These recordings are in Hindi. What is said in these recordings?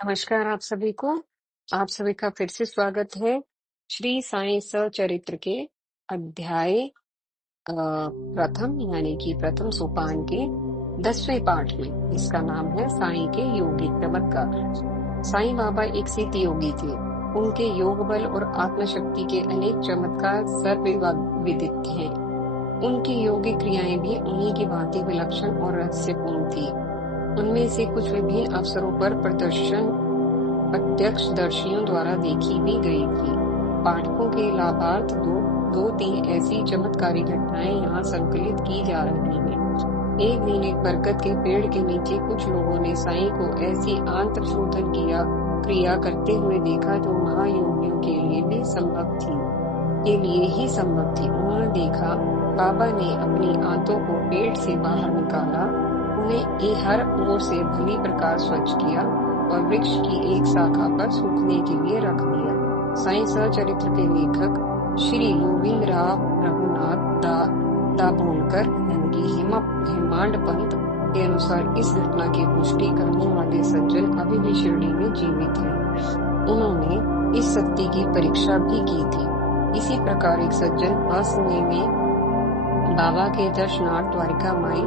नमस्कार आप सभी को। आप सभी का फिर से स्वागत है श्री साईं सचरित्र के अध्याय प्रथम यानी कि प्रथम सोपान के 10वें पाठ में। इसका नाम है साईं के योगिक चमत्कार। साईं बाबा एक सिद्ध योगी थे। उनके योग बल और आत्मशक्ति के अनेक चमत्कार सर्वविदित हैं। उनकी योगिक क्रियाएं भी उन्हीं की भांति विलक्षण और रहस्यपूर्ण थी। उनमें से कुछ विभिन्न अवसरों पर प्रत्यक्षदर्शियों द्वारा देखी भी गई थी। पाठकों के लाभार्थ दो तीन ऐसी चमत्कारी घटनाएं यहाँ संकलित की जा रही हैं। एक दिन एक बरगद के पेड़ के नीचे कुछ लोगों ने साईं को ऐसी आंतरशोधन क्रिया करते हुए देखा जो महायोगियों के लिए भी संभव थी। उन्होंने देखा बाबा ने अपनी आंतों को पेड़ से बाहर निकाला, उन्हें हर ओर से भली प्रकार स्वच्छ किया और वृक्ष की एक शाखा पर सूखने के लिए रख दिया। साईं सचरित्र के लेखक श्री गोविंदराव रघुनाथ दाभोलकर यानी कि हेमांड पंत के अनुसार इस घटना की पुष्टि करने वाले सज्जन अभी भी शिरडी में जीवित हैं। उन्होंने इस सत्य की परीक्षा भी की थी। इसी प्रकार एक सज्जन असमय में बाबा के दर्शनार्थ द्वारिका माई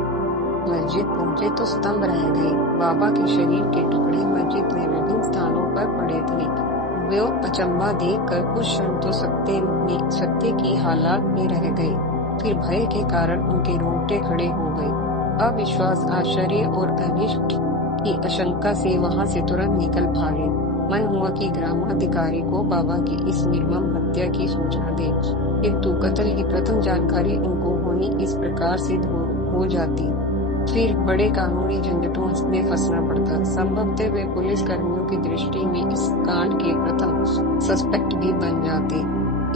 मस्जिद पहुंचे तो स्तंभ रह गए। बाबा के शरीर के टुकड़े मस्जिद में विभिन्न स्थानों पर पड़े थे। वे अचंभा देखकर कुछ क्षण तो सत्य की हालात में रह गए, फिर भय के कारण उनके रोंगटे खड़े हो गए। अविश्वास, आश्चर्य और अनिष्ट की आशंका से वहां से तुरंत निकल भागे। मन हुआ कि ग्रामाधिकारी को बाबा की इस निर्मम हत्या की सूचना दे, किंतु कत्ल की प्रथम जानकारी उनको होनी इस प्रकार सिद्ध हो जाती, फिर बड़े कानूनी झंझटों में फंसना पड़ता। संभवतः वे पुलिस कर्मियों की दृष्टि में इस कांड के प्रथम सस्पेक्ट भी बन जाते।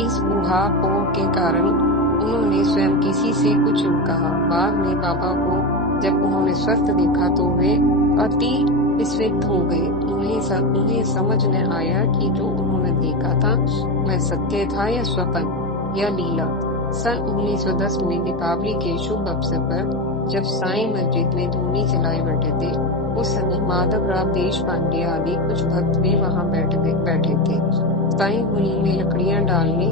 इस ऊहापोह के कारण उन्होंने स्वयं किसी से कुछ न कहा। बाद में बाबा को जब उन्होंने स्वस्थ देखा तो वे अति विस्मित हो गए। उन्हें समझ न आया कि जो उन्होंने देखा था वह सत्य था या स्वप्न या लीला। सन 1910 में दीपावली के शुभ अवसर पर जब साईं मस्जिद में धूनी जलाए बैठे थे, उस समय माधवराव देशपांडे आदि कुछ भक्त भी वहां बैठे थे। साईं धूनी में लकड़ियां डालने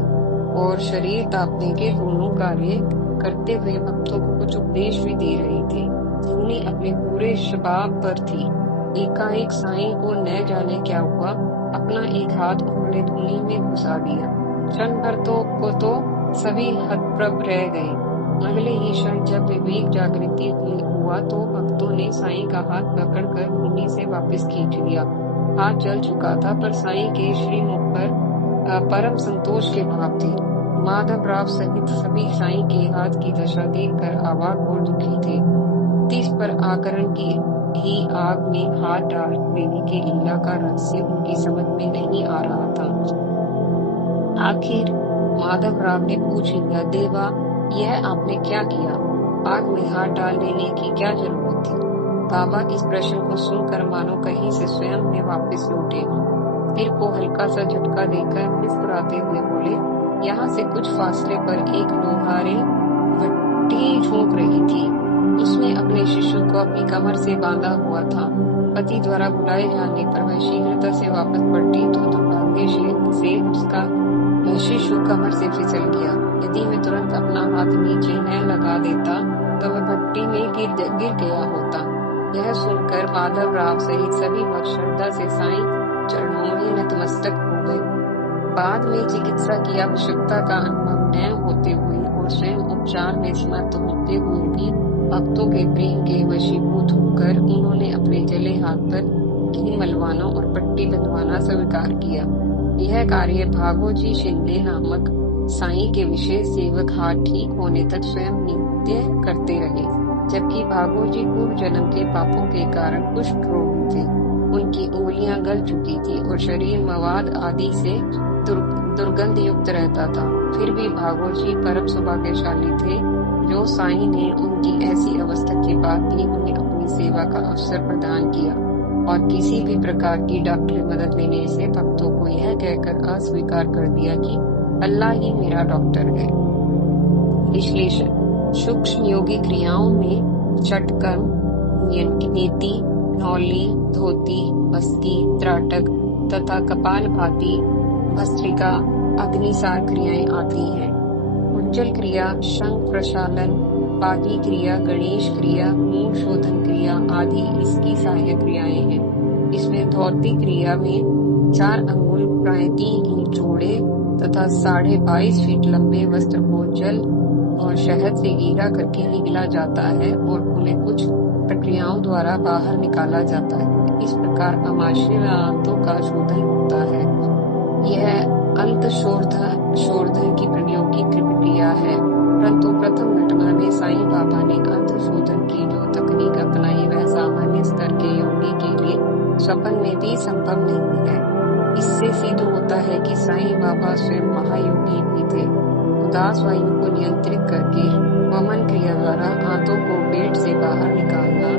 और शरीर तापने के दोनों कार्य करते हुए भक्तों को कुछ उपदेश भी दे रहे थे। धूनी अपने पूरे शबाब पर थी। एकाएक साईं को न जाने क्या हुआ, अपना एक हाथ उन्होंने धूनी में घुसा दिया। क्षण भर तो सभी हतप्रभ रह गए। अगले ही क्षण जब विवेक जागृति हुआ तो भक्तों ने साईं का हाथ पकड़कर धूनी से वापस खींच लिया। हाथ जल चुका था पर साईं के श्रीमुख पर परम संतोष के भाव थे। माधवराव सहित सभी साईं के हाथ की दशा देखकर अवाक और दुखी थे। तीस पर आकरण की ही आग में हाथ डाल देने की लीला का रहस्य उनकी समझ में नहीं आ रहा था। आखिर माधवराव ने पूछ लिया, देवा यह आपने क्या किया? आग में हाथ डाल देने की क्या जरूरत थी? बाबा इस प्रश्न को सुनकर मानो कहीं से स्वयं में वापस लौटे। सिर को हल्का सा झटका देकर मुस्कुराते हुए बोले, यहाँ से कुछ फासले पर एक लोहारी भट्टी झोंक रही थी। उसमें अपने शिशु को अपनी कमर से बांधा हुआ था। पति द्वारा बुलाए जाने पर वह शीघ्रता से वापस पलटी तो दुर्भाग्य से उसका शिशु कमर से फिसल गया। यदि मैं तुरंत अपना हाथ नीचे न लगा देता तो वह भट्टी में गिर गया होता। यह सुनकर माधवराव सहित सभी भक्त श्रद्धा से साईं चरणों में नतमस्तक हो गए। बाद में चिकित्सा की आवश्यकता का अनुभव न होते हुए और स्वयं उपचार में समर्थ होते हुए भी भक्तों के प्रेम के वशीभूत होकर उन्होंने अपने जले हाथ पर घी मलवाना और पट्टी बंधवाना स्वीकार किया। यह कार्य भागोजी शिंदे नामक साईं के विशेष सेवक हाथ ठीक होने तक स्वयं नित्य करते रहे। जबकि भागोजी पूर्व जन्म के पापों के कारण कुष्ठ रोगी थे। उनकी उंगलियां गल चुकी थी और शरीर मवाद आदि से दुर्गंध युक्त रहता था। फिर भी भागोजी परम सौभाग्यशाली थे जो साईं ने उनकी ऐसी अवस्था के बाद भी उन्हें अपनी सेवा का अवसर प्रदान किया और किसी भी प्रकार की डॉक्टरी मदद लेने से भक्तों को यह कहकर अस्वीकार कर दिया कि अल्लाह ही मेरा डॉक्टर है। विश्लेषण: सूक्ष्म योगी क्रियाओं में षटकर्म, नीति, नौली, धोती, बस्ती, त्राटक तथा कपालभाति, भस्त्रिका, अग्निसार क्रियाएं आती हैं। उज्ज्वल क्रिया, शंख प्रशालन, पागी क्रिया, गणेश क्रिया, मूल शोधन क्रिया आदि इसकी सहायक क्रियाएं हैं। इसमें धौती क्रिया में 4 अंगुल प्राय 3 इंच चौड़े तथा 22.5 फीट लंबे वस्त्र को जल और शहद से गीला करके निगला जाता है और उन्हें कुछ प्रक्रियाओं द्वारा बाहर निकाला जाता है। इस प्रकार आमाशय व आंतों का शोधन होता है। यह अंत शोधन की प्रयोगी प्रक्रिया है, परंतु प्रथम घटना में साईं बाबा ने अंत शोधन की जो तकनीक अपनाई वह सामान्य स्तर के योगी के लिए स्वप्न में भी संभव नहीं है। इससे सिद्ध होता है कि साईं बाबा स्वयं महायोगी भी थे। उदास वायु को नियंत्रित करके वमन क्रिया द्वारा आंतों को पेट से बाहर निकालना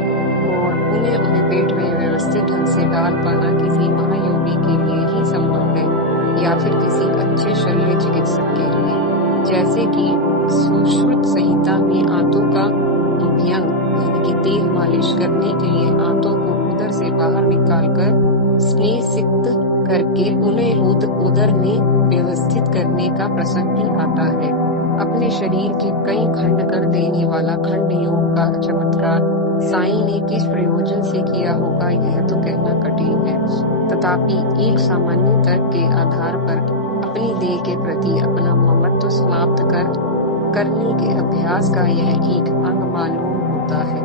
और उन्हें पेट में व्यवस्थित ढंग से डाल पाना किसी महायोगी के लिए ही संभव है या फिर किसी अच्छे शल्य चिकित्सक के लिए। जैसे कि सुश्रुत संहिता में आंतों का अभ्यंग यानी कि तेल मालिश करने के लिए आंतों को उदर से बाहर निकालकर स्नेह सिक्त करके उन्हें उदर में व्यवस्थित करने का प्रसंग भी आता है। अपने शरीर के कई खंड कर देने वाला खंड योग का चमत्कार साईं ने किस प्रयोजन से किया होगा यह तो कहना कठिन है। तथापि एक सामान्य तर्क के आधार पर अपनी देह के प्रति अपना ममत्व समाप्त करने के अभ्यास का यह एक अंग मालूम होता है।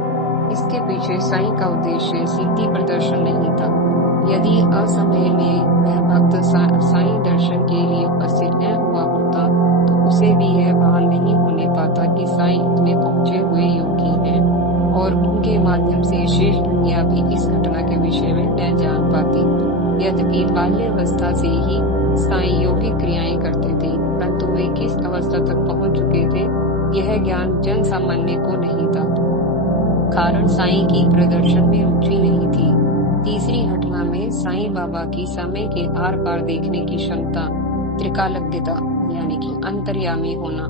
इसके पीछे साईं का उद्देश्य सिद्धि प्रदर्शन नहीं था। यदि असमय में वह भक्त साईं दर्शन के लिए उपस्थित न हुआ होता तो उसे भी यह भान नहीं होने पाता कि साईं इतने पहुंचे हुए योगी हैं और उनके माध्यम से शेष दुनिया भी इस घटना के विषय में न जान पाती। यद्यपि बाल्यावस्था से ही साईं योगिक क्रियाएं करते थे, परंतु वे किस अवस्था तक पहुंच चुके थे यह ज्ञान जन सामान्य को नहीं था। कारण साईं की प्रदर्शन में रुचि नहीं थी। तीसरी घटना में साईं बाबा की समय के आर पार देखने की क्षमता, त्रिकालज्ञता यानी कि अंतर्यामी होना,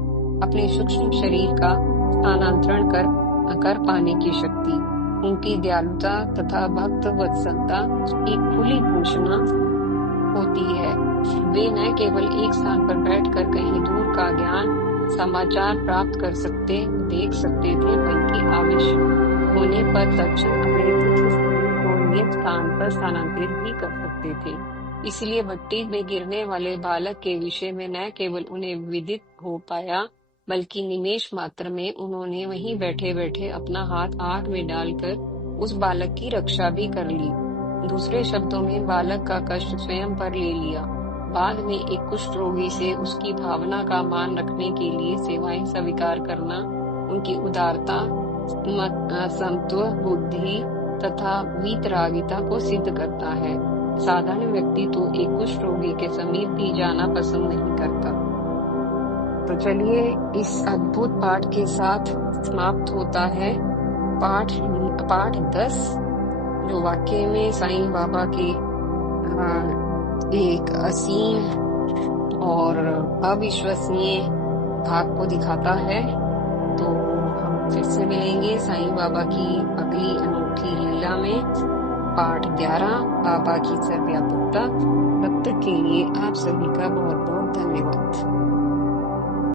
अपने सूक्ष्म शरीर का स्थानांतरण कर पाने की शक्ति, उनकी दयालुता तथा भक्त वत्सलता की खुली घोषणा होती है। वे न केवल एक स्थान पर बैठकर कहीं दूर का ज्ञान समाचार प्राप्त कर सकते देख सकते थे, बल्कि आवश्यक होने पर तत्क्षण अपने नियत स्थान पर स्थानांतरित भी कर सकते थे। इसलिए भट्टी में गिरने वाले बालक के विषय में न केवल उन्हें विदित हो पाया, बल्कि निमेष मात्र में उन्होंने वहीं बैठे बैठे अपना हाथ आग में डालकर उस बालक की रक्षा भी कर ली। दूसरे शब्दों में बालक का कष्ट स्वयं पर ले लिया। बाद में एक कुष्ठ रोगी से उसकी भावना का मान रखने के लिए सेवाएं स्वीकार करना उनकी उदारता, समत्व बुद्धि तथा वीतरागिता को सिद्ध करता है। साधारण व्यक्ति तो एक कुष्ठ रोगी के समीप भी जाना पसंद नहीं करता। तो चलिए इस अद्भुत पाठ के साथ समाप्त होता है पाठ 10, जो वाकई में साईं बाबा के एक असीम और अविश्वसनीय भाग को दिखाता है। तो हम फिर से मिलेंगे साईं बाबा की अगली अनूठी लीला में। पाठ 11, बाबा की सर्वव्यापकता। तब तक के लिए आप सभी का बहुत बहुत धन्यवाद।